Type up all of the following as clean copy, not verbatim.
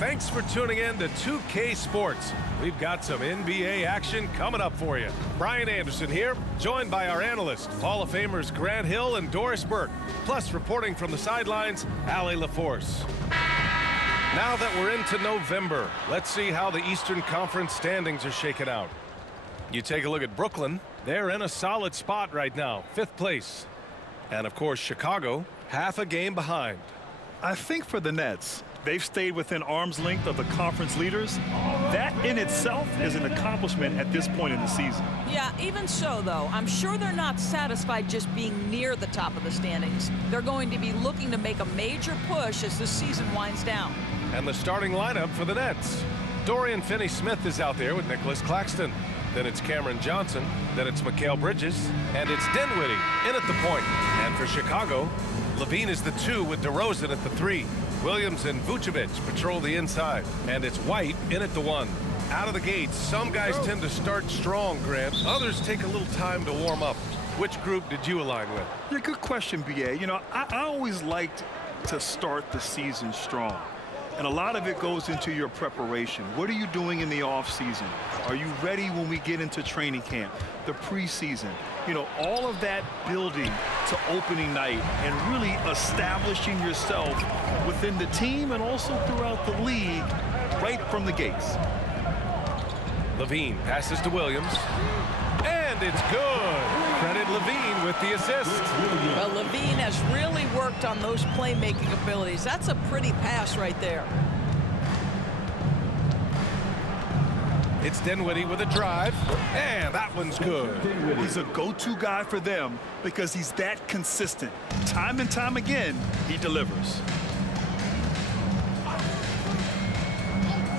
Thanks for tuning in to 2K Sports. We've got some NBA action coming up for you. Brian Anderson here, joined by our analysts, Hall of Famers Grant Hill and Doris Burke. Plus, reporting from the sidelines, Allie LaForce. Now that we're into November, let's see how the Eastern Conference standings are shaking out. You take a look at Brooklyn. They're in a solid spot right now, 5th place. And, of course, Chicago, half a game behind. I think for the Nets, they've stayed within arm's length of the conference leaders. That in itself is an accomplishment at this point in the season. Yeah, even so, though, I'm sure they're not satisfied just being near the top of the standings. They're going to be looking to make a major push as the season winds down. And the starting lineup for the Nets. Dorian Finney-Smith is out there with Nicholas Claxton. Then it's Cameron Johnson. Then it's Mikal Bridges. And it's Dinwiddie in at the point. And for Chicago, Levine is the 2 with DeRozan at the 3. Williams and Vucevic patrol the inside. And it's White in at the 1. Out of the gates, some guys tend to start strong, Grant. Others take a little time to warm up. Which group did you align with? Yeah, good question, B.A. You know, I always liked to start the season strong. And a lot of it goes into your preparation. What are you doing in the offseason? Are you ready when we get into training camp, the preseason? You know, all of that building to opening night and really establishing yourself within the team and also throughout the league right from the gates. Levine passes to Williams. And it's good. Credit Levine with the assist. Well, Levine has really worked on those playmaking abilities. That's a pretty pass right there. It's Dinwiddie with a drive. And that one's good. He's a go-to guy for them because he's that consistent. Time and time again, he delivers.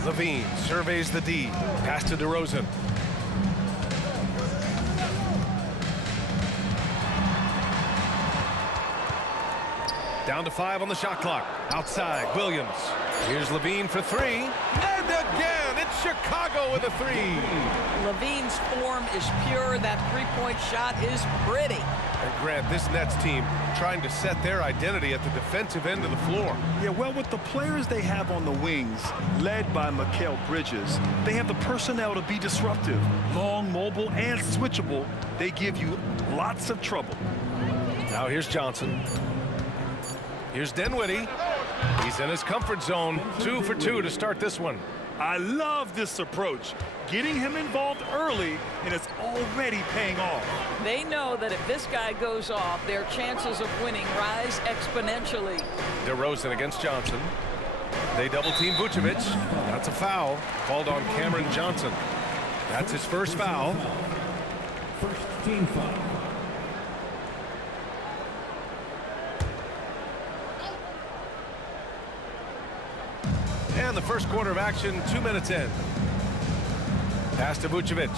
Levine surveys the D. Pass to DeRozan. Down to 5 on the shot clock. Outside, Williams. Here's Levine for 3. And again, it's Chicago with a 3. Levine's form is pure. That three-point shot is pretty. And Grant, this Nets team trying to set their identity at the defensive end of the floor. Yeah, well, with the players they have on the wings, led by Mikal Bridges, they have the personnel to be disruptive. Long, mobile, and switchable. They give you lots of trouble. Now here's Johnson. Here's Dinwiddie. He's in his comfort zone. 2 for 2 to start this one. I love this approach. Getting him involved early, and it's already paying off. They know that if this guy goes off, their chances of winning rise exponentially. DeRozan against Johnson. They double-team Vucevic. That's a foul called on Cameron Johnson. That's his first foul. First team foul. And the first quarter of action, 2 minutes in. Pass to Vucevic.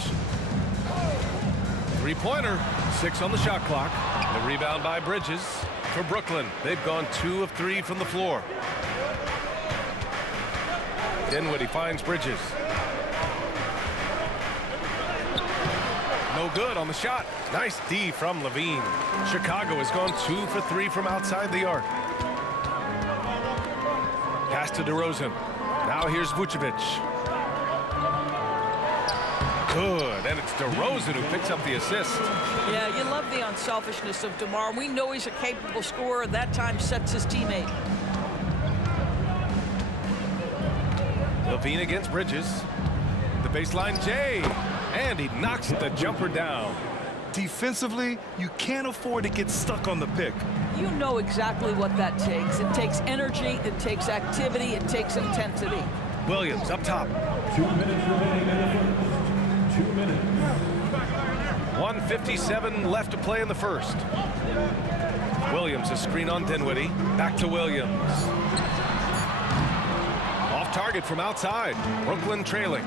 Three-pointer, 6 on the shot clock. The rebound by Bridges for Brooklyn. They've gone 2 of 3 from the floor. Dinwiddie finds Bridges. No good on the shot. Nice D from Levine. Chicago has gone 2 for 3 from outside the arc. Pass to DeRozan. Now here's Vucevic. Good, and it's DeRozan who picks up the assist. Yeah, you love the unselfishness of DeMar. We know he's a capable scorer. That time sets his teammate. Levine against Bridges. The baseline J. And he knocks the jumper down. Defensively, you can't afford to get stuck on the pick. You know exactly what that takes. It takes energy, it takes activity, it takes intensity. Williams up top. 2 minutes remaining in the first. 2 minutes. 1:57 left to play in the first. Williams a screen on Dinwiddie. Back to Williams. Off target from outside. Brooklyn trailing.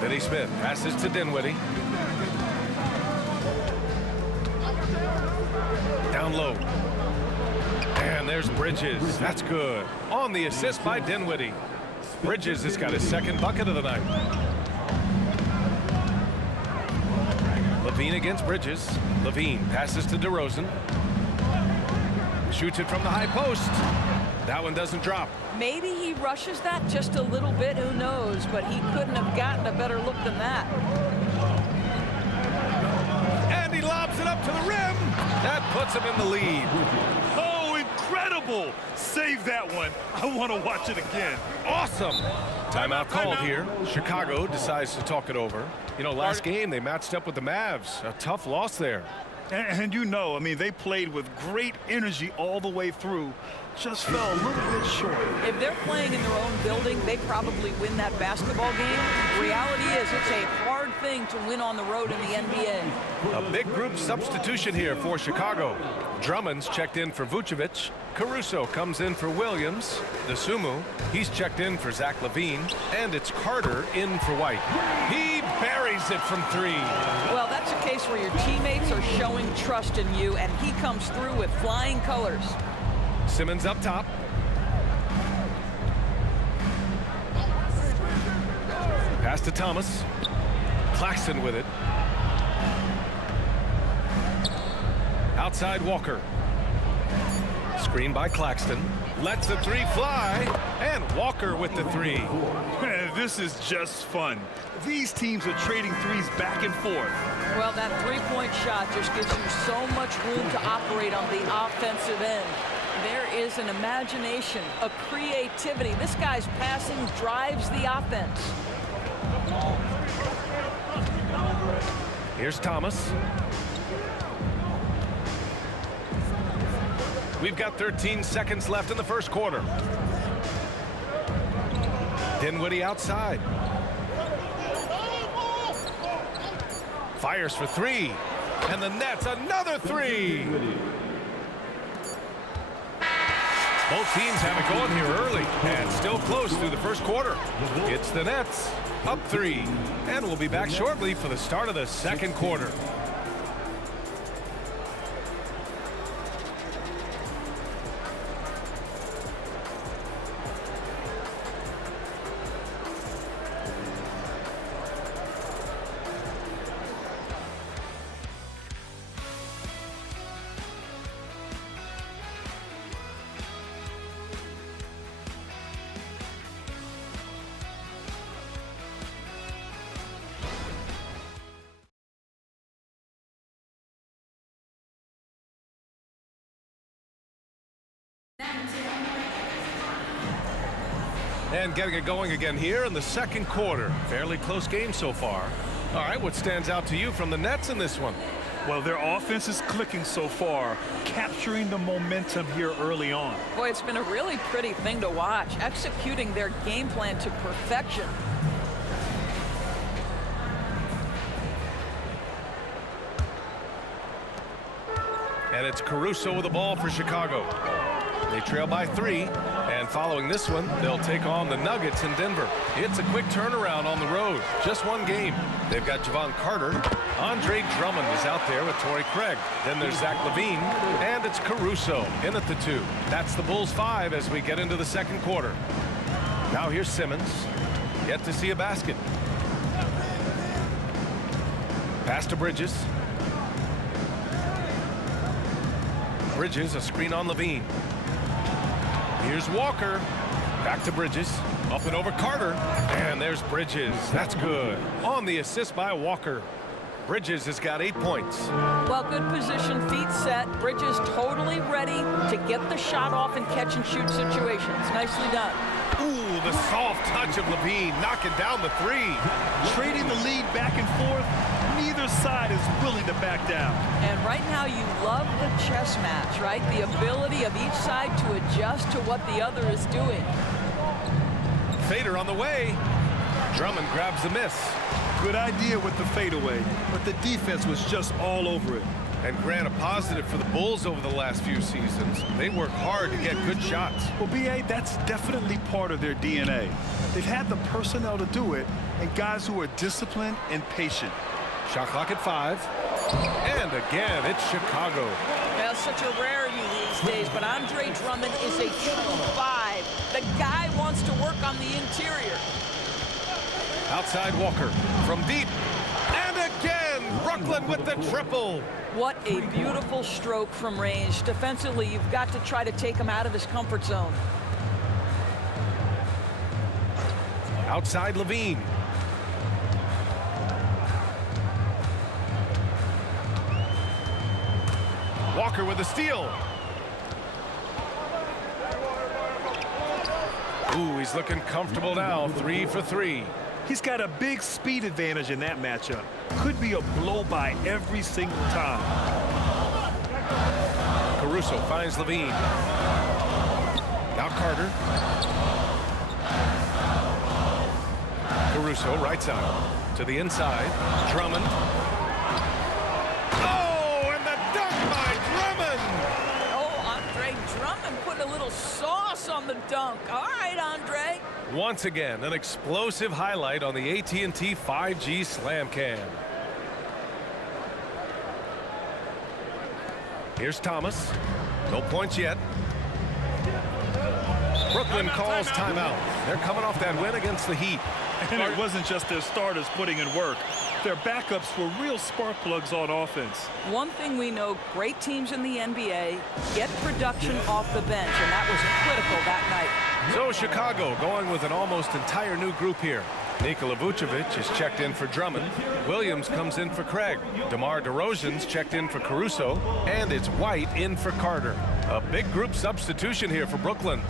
Finney-Smith passes to Dinwiddie. Down low. And there's Bridges. That's good. On the assist by Dinwiddie. Bridges has got his second bucket of the night. Levine against Bridges. Levine passes to DeRozan. Shoots it from the high post. That one doesn't drop. Maybe he rushes that just a little bit, who knows, but he couldn't have gotten a better look than that. And he lobs it up to the rim. That puts him in the lead. Oh, incredible. Save that one. I want to watch it again. Awesome. Timeout called here. Chicago decides to talk it over. You know, last game they matched up with the Mavs. A tough loss there. And you know, I mean, they played with great energy all the way through. Just fell a little bit short. If they're playing in their own building, they probably win that basketball game. Reality is it's a hard thing to win on the road in the NBA. A big group substitution here for Chicago. Drummond's checked in for Vucevic. Caruso comes in for Williams. DeSumo, he's checked in for Zach LaVine. And it's Carter in for White. He buries it from three. Well, that's a case where your teammates are showing trust in you, and he comes through with flying colors. Simmons up top. Pass to Thomas. Claxton with it. Outside Walker. Screen by Claxton. Lets the three fly. And Walker with the three. This is just fun. These teams are trading threes back and forth. Well, that three-point shot just gives you so much room to operate on the offensive end. There is an imagination, a creativity. This guy's passing drives the offense. Here's Thomas. We've got 13 seconds left in the first quarter. Dinwiddie outside. Fires for three. And the Nets, another three. Both teams have it going here early and still close through the first quarter. It's the Nets up three. And we'll be back shortly for the start of the second quarter. And getting it going again here in the second quarter. Fairly close game so far. All right, what stands out to you from the Nets in this one? Well, their offense is clicking so far, capturing the momentum here early on. Boy, it's been a really pretty thing to watch, executing their game plan to perfection. And it's Caruso with the ball for Chicago. They trail by three, and following this one, they'll take on the Nuggets in Denver. It's a quick turnaround on the road. Just one game. They've got Javon Carter. Andre Drummond is out there with Torrey Craig. Then there's Zach LaVine, and it's Caruso in at the two. That's the Bulls 5 as we get into the second quarter. Now here's Simmons. Yet to see a basket. Pass to Bridges. Bridges, a screen on LaVine. Here's Walker. Back to Bridges. Up and over Carter. And there's Bridges. That's good. On the assist by Walker. Bridges has got 8 points. Well, good position, feet set. Bridges totally ready to get the shot off in catch-and-shoot situations. Nicely done. Ooh, the soft touch of LaVine knocking down the three. Trading the lead back and forth. Neither side is willing to back down. And right now you love the chess match, right? The ability of each side to adjust to what the other is doing. Fader on the way. Drummond grabs the miss. Good idea with the fadeaway, but the defense was just all over it. And Grant, a positive for the Bulls over the last few seasons. They work hard to get good shots. Well, B.A., that's definitely part of their DNA. They've had the personnel to do it, and guys who are disciplined and patient. Shot clock at 5. And again, it's Chicago. Well, such a rarity these days, but Andre Drummond is a true 5. The guy wants to work on the interior. Outside Walker from deep. And again, Brooklyn with the triple. What a beautiful stroke from range. Defensively, you've got to try to take him out of his comfort zone. Outside Levine. Walker with a steal. Ooh, he's looking comfortable now. 3 for 3. He's got a big speed advantage in that matchup. Could be a blow by every single time. Caruso finds Levine. Now Carter. Caruso right side to the inside. Drummond. Oh, and the dunk by Drummond. Oh, Andre Drummond put a little sauce on the dunk. All right, Andre. Once again, an explosive highlight on the AT&T 5G Slam Cam. Here's Thomas. No points yet. Brooklyn calls timeout. They're coming off that win against the Heat. And it wasn't just their starters putting in work. Their backups were real spark plugs on offense. One thing we know, great teams in the NBA get production off the bench, and that was critical that night. So Chicago going with an almost entire new group here. Nikola Vucevic is checked in for Drummond. Williams comes in for Craig. DeMar DeRozan's checked in for Caruso. And it's White in for Carter. A big group substitution here for Brooklyn.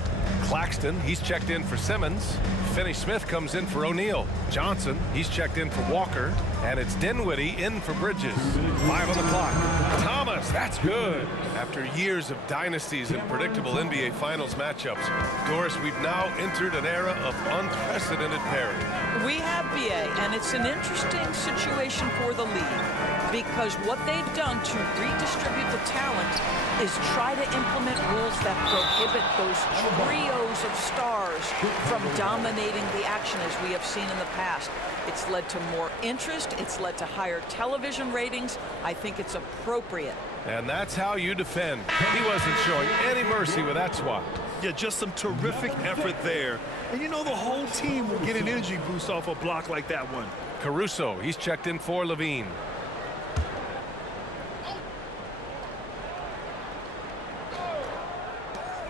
Claxton, he's checked in for Simmons. Finney-Smith comes in for O'Neal. Johnson, he's checked in for Walker. And it's Dinwiddie in for Bridges. 5 on the clock. Thomas, that's good. After years of dynasties and predictable NBA Finals matchups, Doris, we've now entered an era of unprecedented parity. We have BA, and it's an interesting situation for the league because what they've done to redistribute the talent is try to implement rules that prohibit those trios of stars from dominating the action as we have seen in the past. It's led to more interest. It's led to higher television ratings. I think it's appropriate. And that's how you defend. He wasn't showing any mercy with that swat. Yeah, just some terrific effort there. And you know the whole team will get an energy boost off a block like that one. Caruso, he's checked in for Levine.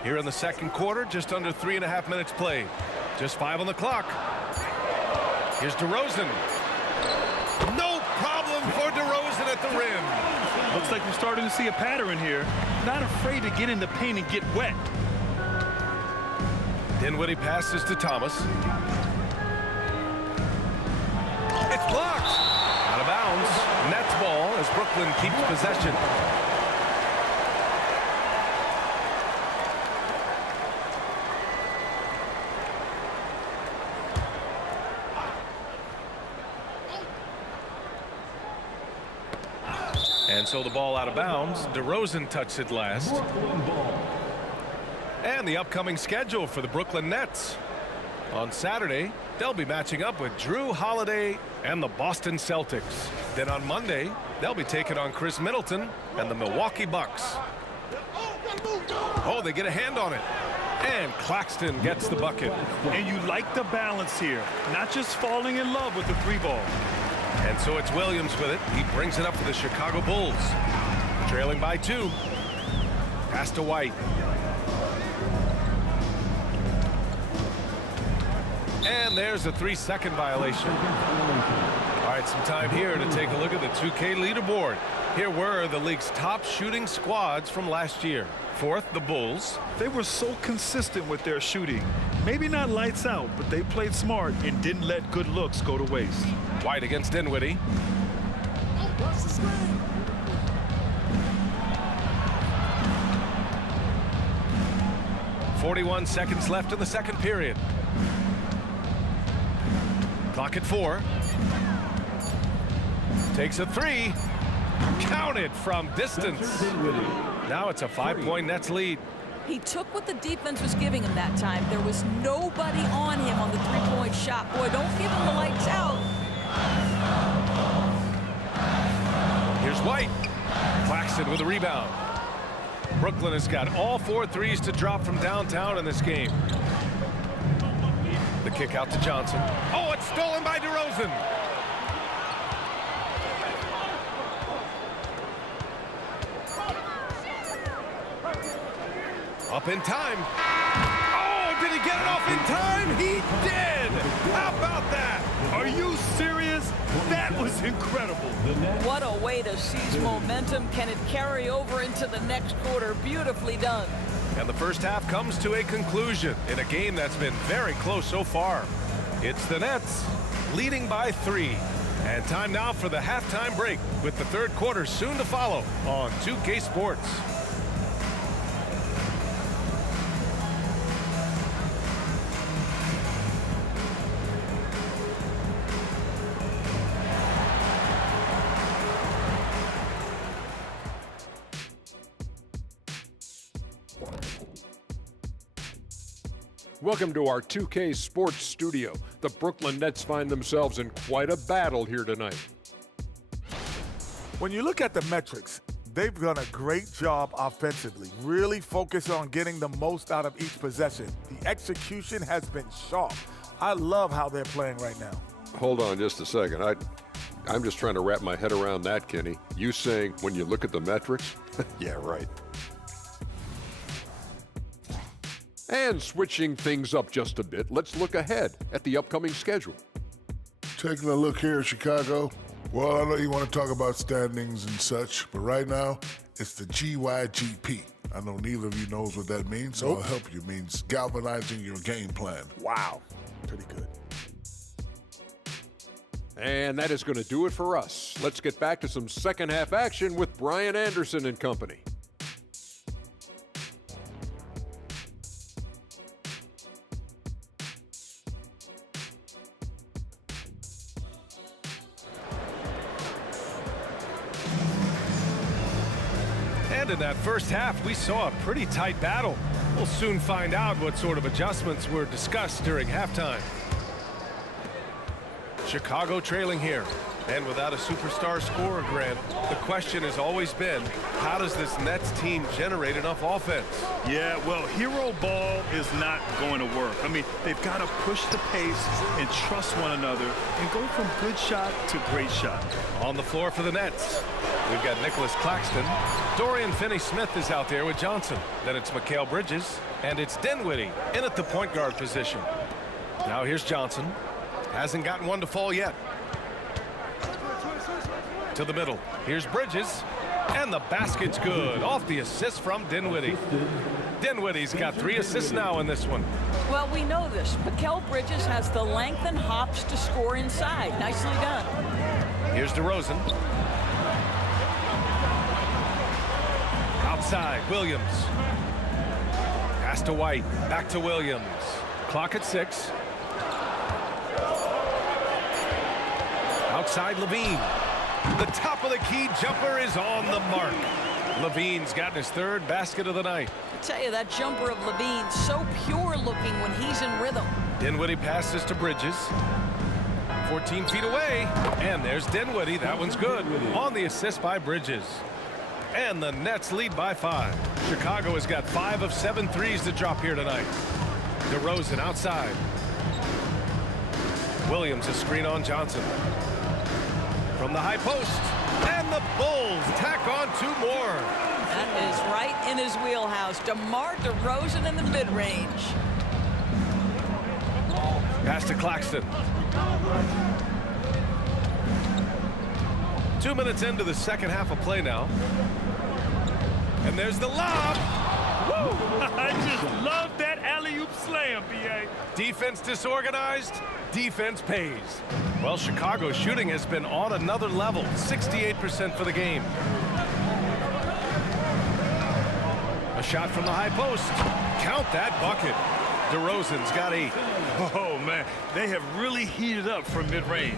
Here in the second quarter, just under 3.5 minutes played. Just 5 on the clock. Here's DeRozan. No problem for DeRozan at the rim. Looks like we're starting to see a pattern here. Not afraid to get in the paint and get wet. Dinwiddie passes to Thomas. It's blocked. Out of bounds. Nets ball as Brooklyn keeps possession. And so the ball out of bounds. DeRozan touched it last. And the upcoming schedule for the Brooklyn Nets. On Saturday, they'll be matching up with Drew Holiday and the Boston Celtics. Then on Monday, they'll be taking on Chris Middleton and the Milwaukee Bucks. Oh, they get a hand on it. And Claxton gets the bucket. And you like the balance here. Not just falling in love with the 3-ball. And so it's Williams with it. He brings it up for the Chicago Bulls. Trailing by 2. Pass to White. And there's a 3-second violation. All right, some time here to take a look at the 2K leaderboard. Here were the league's top shooting squads from last year. 4th, the Bulls. They were so consistent with their shooting. Maybe not lights out, but they played smart and didn't let good looks go to waste. White against Dinwiddie. 41 seconds left in the second period. Clock at 4. Takes a 3. Counted from distance. Now it's a 5-point Nets lead. He took what the defense was giving him that time. There was nobody on him on the 3-point shot. Boy, don't give him the lights out. Here's White. Claxton with a rebound. Brooklyn has got all 4 threes to drop from downtown in this game. The kick out to Johnson. Oh, it's stolen by DeRozan. Up in time. Oh, did he get it off in time? He did. How about you serious? That was incredible. What a way to seize momentum. Can it carry over into the next quarter? Beautifully done. And the first half comes to a conclusion in a game that's been very close so far. It's the Nets leading by 3. And time now for the halftime break with the third quarter soon to follow on 2K Sports. Welcome to our 2K Sports studio. The Brooklyn Nets find themselves in quite a battle here tonight. When you look at the metrics, they've done a great job offensively, really focused on getting the most out of each possession. The execution has been sharp. I love how they're playing right now. Hold on just a second. I'm just trying to wrap my head around that, Kenny. You saying when you look at the metrics? Yeah, right. And switching things up just a bit, let's look ahead at the upcoming schedule. Taking a look here at Chicago. Well, I know you want to talk about standings and such, but right now, it's the GYGP. I know neither of you knows what that means, so I'll help you. It means galvanizing your game plan. Wow, pretty good. And that is going to do it for us. Let's get back to some second half action with Brian Anderson and company. And in that first half, we saw a pretty tight battle. We'll soon find out what sort of adjustments were discussed during halftime. Chicago trailing here. And without a superstar scorer, Grant, the question has always been, how does this Nets team generate enough offense? Yeah, well, hero ball is not going to work. I mean, they've got to push the pace and trust one another and go from good shot to great shot. On the floor for the Nets, we've got Nicholas Claxton. Dorian Finney-Smith is out there with Johnson. Then it's Mikal Bridges, and it's Dinwiddie in at the point guard position. Now here's Johnson. Hasn't gotten one to fall yet. To the middle. Here's Bridges. And the basket's good. Off the assist from Dinwiddie. Dinwiddie's got 3 assists now in this one. Well, we know this. Mikal Bridges has the length and hops to score inside. Nicely done. Here's DeRozan. Outside, Williams. Pass to White. Back to Williams. Clock at 6. Outside, Levine. The top of the key jumper is on the mark. Levine's gotten his 3rd basket of the night. I tell you, that jumper of Levine, so pure looking when he's in rhythm. Dinwiddie passes to Bridges. 14 feet away. And there's Dinwiddie. That one's good. On the assist by Bridges. And the Nets lead by 5. Chicago has got 5 of 7 threes to drop here tonight. DeRozan outside. Williams a screen on Johnson. From the high post. And the Bulls tack on 2 more. That is right in his wheelhouse. DeMar DeRozan in the mid-range. Pass to Claxton. 2 minutes into the second half of play now. And there's the lob. Woo! I just love that alley-oop slam, B.A. Defense disorganized, defense pays. Well, Chicago's shooting has been on another level, 68% for the game. A shot from the high post. Count that bucket. DeRozan's got 8. Oh, man, they have really heated up from mid-range.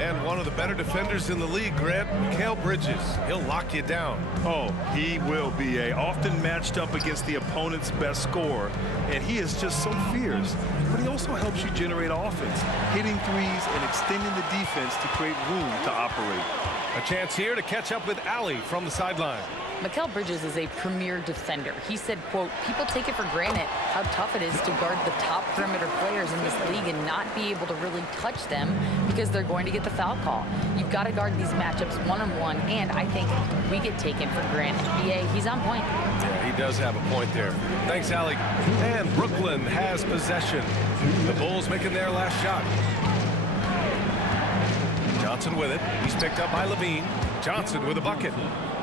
And one of the better defenders in the league, Grant, Mikal Bridges. He'll lock you down. Oh, he will be often matched up against the opponent's best scorer, and he is just so fierce. But he also helps you generate offense, hitting threes and extending the defense to create room to operate. A chance here to catch up with Allie from the sideline. Mikal Bridges is a premier defender. He said, quote, people take it for granted how tough it is to guard the top perimeter players in this league and not be able to really touch them because they're going to get the foul call. You've got to guard these matchups one-on-one, and I think we get taken for granted. BA, he's on point. Yeah, he does have a point there. Thanks, Allie. And Brooklyn has possession. The Bulls making their last shot. Johnson with it. He's picked up by Levine. Johnson with a bucket.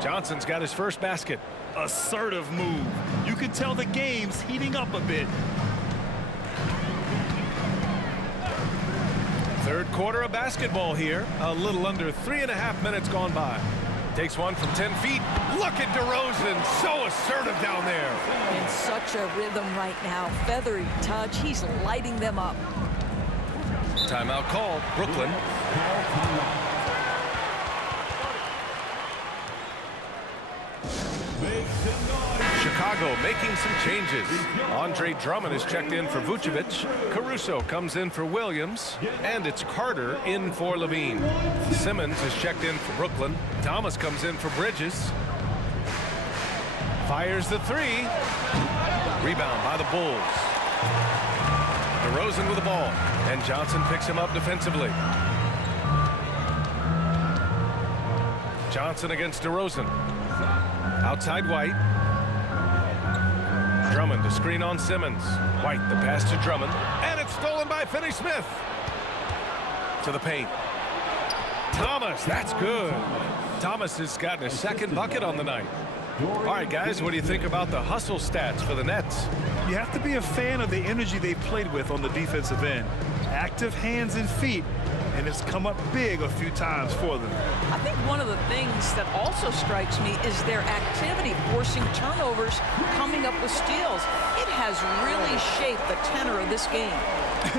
Johnson's got his first basket. Assertive move. You can tell the game's heating up a bit. Third quarter of basketball here. A little under 3.5 minutes gone by. Takes one from 10 feet. Look at DeRozan. So assertive down there. In such a rhythm right now. Feathery touch. He's lighting them up. Timeout called. Brooklyn. Chicago making some changes. Andre Drummond is checked in for Vucevic. Caruso comes in for Williams. And it's Carter in for Levine. Simmons is checked in for Brooklyn. Thomas comes in for Bridges. Fires the three. Rebound by the Bulls. DeRozan with the ball. And Johnson picks him up defensively. Johnson against DeRozan. Outside White. Drummond to screen on Simmons. White the pass to Drummond. And it's stolen by Finney-Smith. To the paint. Thomas, that's good. Thomas has gotten his second bucket on the night. All right, guys, what do you think about the hustle stats for the Nets? You have to be a fan of the energy they've played with on the defensive end. Active hands and feet, and it's come up big a few times for them. I think one of the things that also strikes me is their activity, forcing turnovers, coming up with steals. It has really shaped the tenor of this game.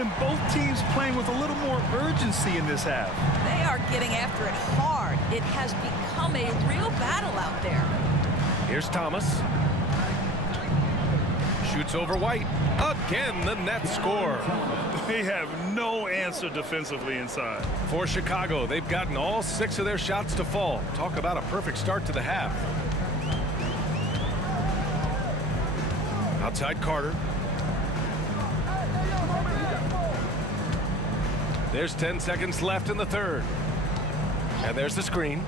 And both teams playing with a little more urgency in this half. They are getting after it hard. It has become a real battle out there. Here's Thomas. Shoots over White. Again, the Nets score. They have no answer defensively inside. For Chicago, they've gotten all 6 of their shots to fall. Talk about a perfect start to the half. Outside Carter. There's 10 seconds left in the third. And there's the screen.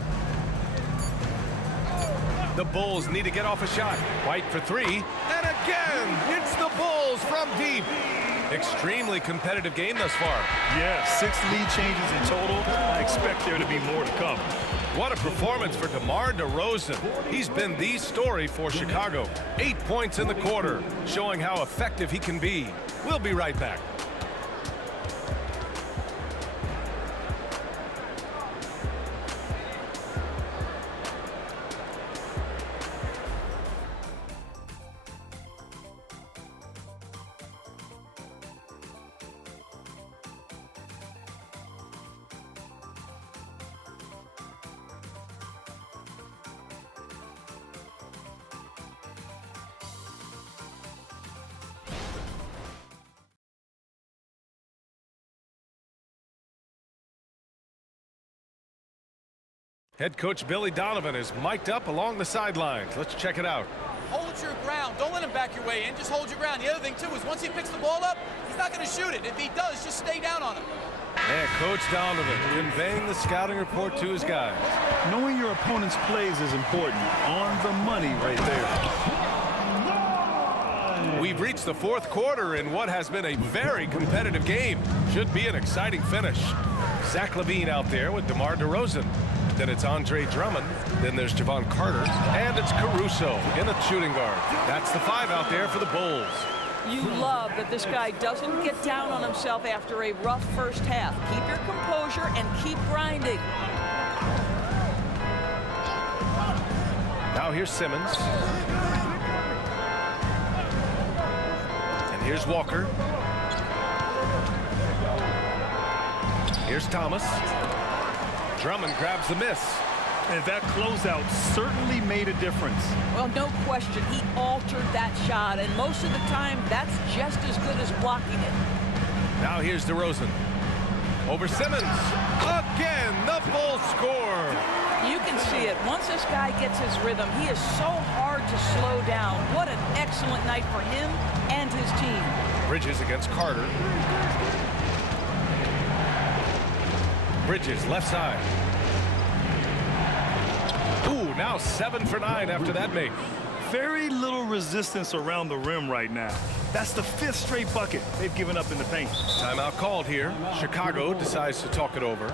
The Bulls need to get off a shot. White for three. And again, it's the Bulls from deep. Extremely competitive game thus far. Yeah, 6 lead changes in total. I expect there to be more to come. What a performance for DeMar DeRozan. He's been the story for Chicago. 8 points in the quarter, showing how effective he can be. We'll be right back. Head coach Billy Donovan is mic'd up along the sidelines. Let's check it out. Hold your ground. Don't let him back your way in. Just hold your ground. The other thing, too, is once he picks the ball up, he's not going to shoot it. If he does, just stay down on him. And Coach Donovan conveying the scouting report to his guys. Knowing your opponent's plays is important. On the money right there. We've reached the fourth quarter in what has been a very competitive game. Should be an exciting finish. Zach LaVine out there with DeMar DeRozan. Then it's Andre Drummond. Then there's Javon Carter. And it's Caruso in the shooting guard. That's the 5 out there for the Bulls. You love that this guy doesn't get down on himself after a rough first half. Keep your composure and keep grinding. Now here's Simmons. And here's Walker. Here's Thomas. Drummond grabs the miss. And that closeout certainly made a difference. Well, no question. He altered that shot, and most of the time, that's just as good as blocking it. Now here's DeRozan. Over Simmons. Again, the Bulls score. You can see it. Once this guy gets his rhythm, he is so hard to slow down. What an excellent night for him and his team. Bridges against Carter. Bridges, left side. Ooh, now 7 for 9 after that make. Very little resistance around the rim right now. That's the 5th straight bucket they've given up in the paint. Timeout called here. Chicago decides to talk it over.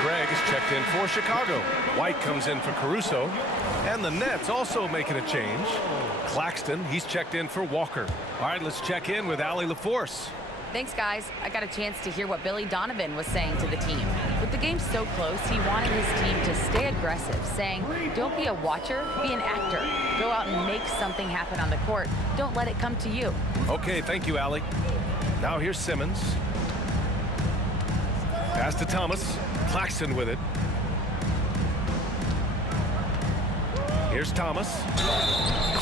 Craig is checked in for Chicago. White comes in for Caruso. And the Nets also making a change. Claxton, he's checked in for Walker. All right, let's check in with Allie LaForce. Thanks, guys. I got a chance to hear what Billy Donovan was saying to the team. With the game so close, he wanted his team to stay aggressive, saying, don't be a watcher, be an actor. Go out and make something happen on the court. Don't let it come to you. Okay, thank you, Allie. Now here's Simmons. Pass to Thomas. Claxton with it. Here's Thomas.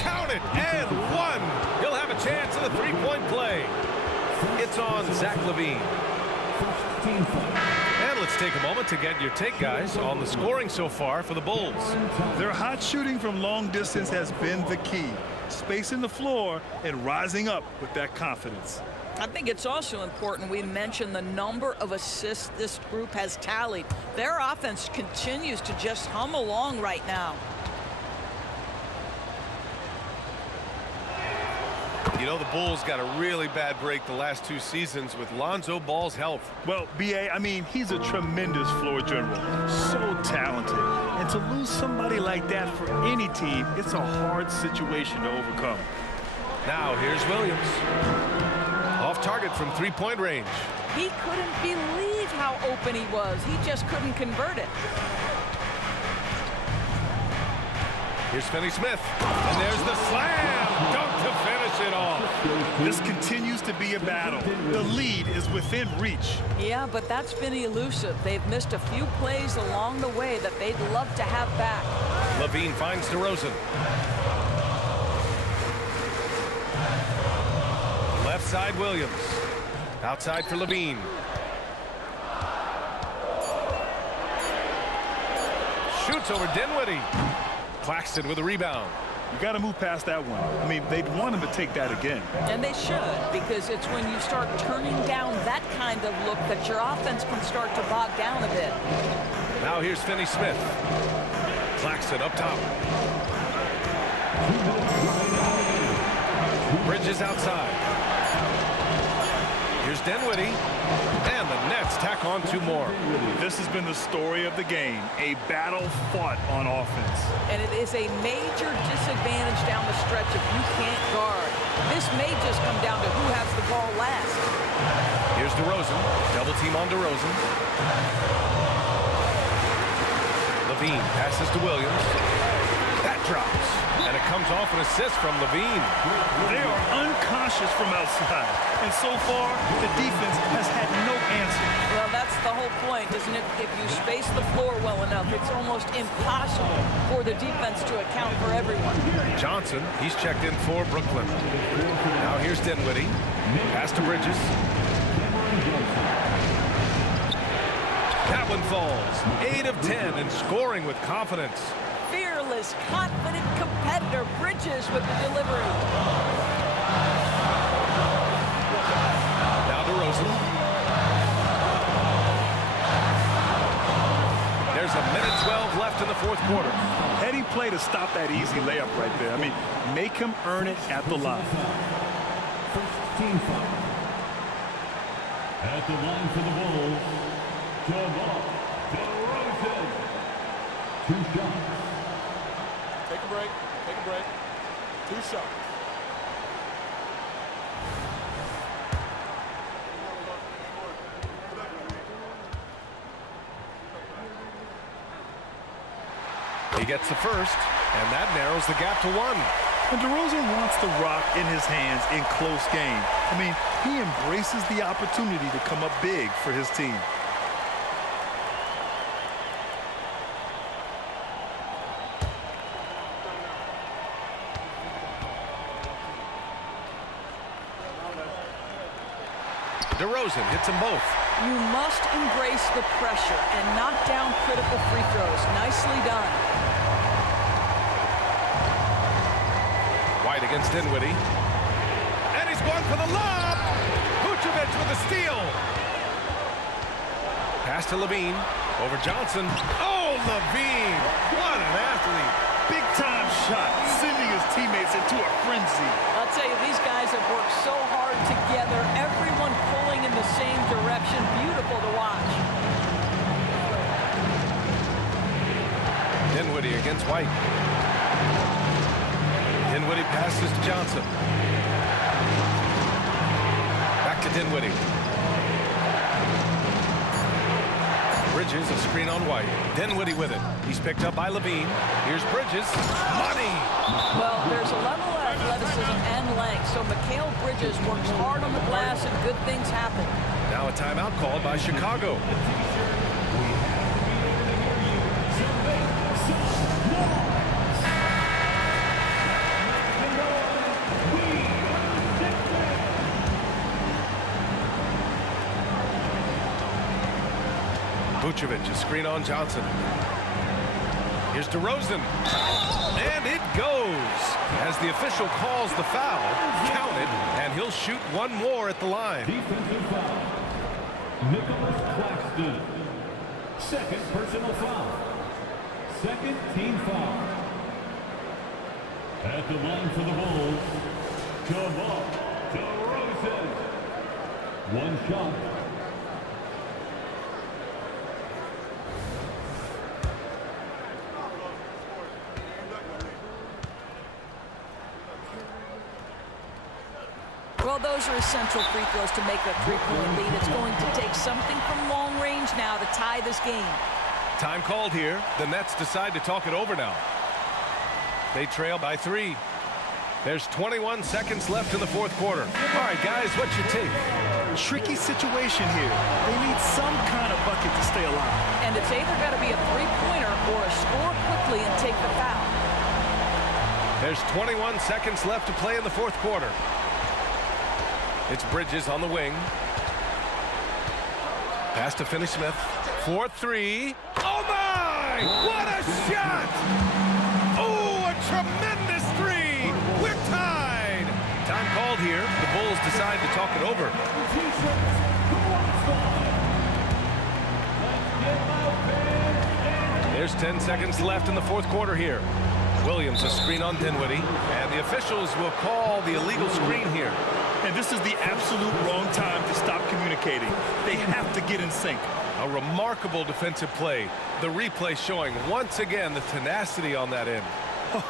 Count it, and one. He'll have a chance in the three-point play. It's on Zach LaVine. And let's take a moment to get your take, guys, on the scoring so far for the Bulls. Their hot shooting from long distance has been the key. Spacing the floor and rising up with that confidence. I think it's also important we mention the number of assists this group has tallied. Their offense continues to just hum along right now. You know, the Bulls got a really bad break the last 2 seasons with Lonzo Ball's health. Well, B.A., I mean, he's a tremendous floor general. So talented. And to lose somebody like that for any team, it's a hard situation to overcome. Now, here's Williams. Off target from three-point range. He couldn't believe how open he was. He just couldn't convert it. Here's Finney-Smith. And there's the slam. Dunk to finish it off. This continues to be a battle. The lead is within reach. Yeah, but that's been elusive. They've missed a few plays along the way that they'd love to have back. LaVine finds DeRozan. Left side, Williams. Outside for LaVine. Shoots over Dinwiddie. Claxton with a rebound. You got to move past that one. I mean, they'd want him to take that again. And they should, because it's when you start turning down that kind of look that your offense can start to bog down a bit. Now here's Finney-Smith. Claxton up top. Bridges outside. Here's Dinwiddie. And the Nets tack on 2 more. This has been the story of the game. A battle fought on offense. And it is a major disadvantage down the stretch if you can't guard. This may just come down to who has the ball last. Here's DeRozan. Double team on DeRozan. LaVine passes to Williams. That drops. And it comes off an assist from LaVine. They are unconscious from outside. And so far, the defense has had no answer. Well, that's the whole point, isn't it? If you space the floor well enough, it's almost impossible for the defense to account for everyone. Johnson, he's checked in for Brooklyn. Now here's Dinwiddie. Pass to Bridges. That one falls. 8 of 10 and scoring with confidence. Fearless, confident competitor. Bridges with the delivery. Now DeRozan. There's a minute 12 left in the 4th quarter. Heady play to stop that easy layup right there. I mean, make him earn it at the line. First team foul. At the line for the Bulls, DeMar DeRozan. 2 shots. Take a break. Take a break. 2 shots. He gets the first, and that narrows the gap to 1. And DeRozan wants the rock in his hands in close game. I mean, he embraces the opportunity to come up big for his team. DeRozan hits them both. You must embrace the pressure and knock down critical free throws. Nicely done. White against Dinwiddie. And he's going for the lob. Vucevic with a steal. Pass to LaVine. Over Johnson. Oh, LaVine. What an athlete. Big-time shot, sending his teammates into a frenzy. I'll tell you, these guys have worked so hard together. Everyone pulling in the same direction. Beautiful to watch. Dinwiddie against White. Dinwiddie passes to Johnson. Back to Dinwiddie. Bridges, a screen on White. Dinwiddie with it. He's picked up by Levine. Here's Bridges. Money! Well, there's a level of athleticism and length, so Mikal Bridges works hard on the glass and good things happen. Now a timeout called by Chicago. Vucevic, a screen on Johnson. Here's DeRozan. And it goes. As the official calls the foul, counted, and he'll shoot one more at the line. Defensive foul. Nicholas Claxton. Second personal foul. Second team foul. At the line for the Bulls, DeMar DeRozan. One shot. Well, those are essential free throws to make a three-point lead. It's going to take something from long range now to tie this game. Time called here. The Nets decide to talk it over now. They trail by 3. There's 21 seconds left in the fourth quarter. All right, guys, what's your take? Tricky situation here. They need some kind of bucket to stay alive. And it's either got to be a three-pointer or a score quickly and take the foul. There's 21 seconds left to play in the fourth quarter. It's Bridges on the wing. Pass to Finney-Smith. 4-3. Oh, my! What a shot! Oh, a tremendous three! We're tied! Time called here. The Bulls decide to talk it over. There's 10 seconds left in the fourth quarter here. Williams, a screen on Dinwiddie, and the officials will call the illegal screen here. And this is the absolute wrong time to stop communicating. They have to get in sync. A remarkable defensive play. The replay showing once again the tenacity on that end.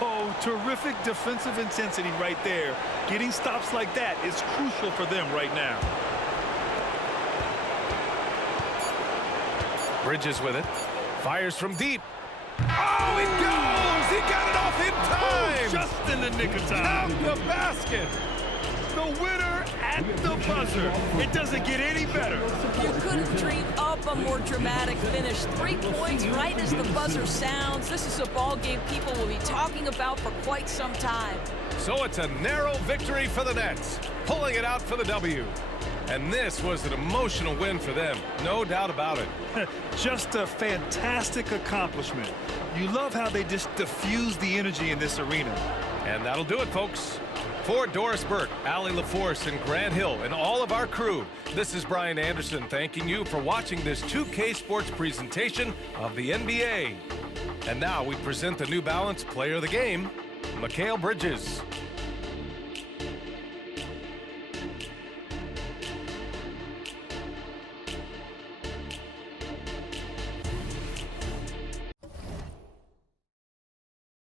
Oh, terrific defensive intensity right there. Getting stops like that is crucial for them right now. Bridges with it. Fires from deep. Oh, it goes! He got it off in time! Just in the nick of time. Count the basket! The winner at the buzzer. It doesn't get any better. You couldn't dream up a more dramatic finish. 3 points right as the buzzer sounds. This is a ball game people will be talking about for quite some time. So it's a narrow victory for the Nets, pulling it out for the W. And this was an emotional win for them, no doubt about it. Just a fantastic accomplishment. You love how they just diffuse the energy in this arena. And that'll do it, folks. For Doris Burke, Allie LaForce, and Grant Hill, and all of our crew, this is Brian Anderson thanking you for watching this 2K Sports presentation of the NBA. And now we present the New Balance Player of the Game, Mikal Bridges.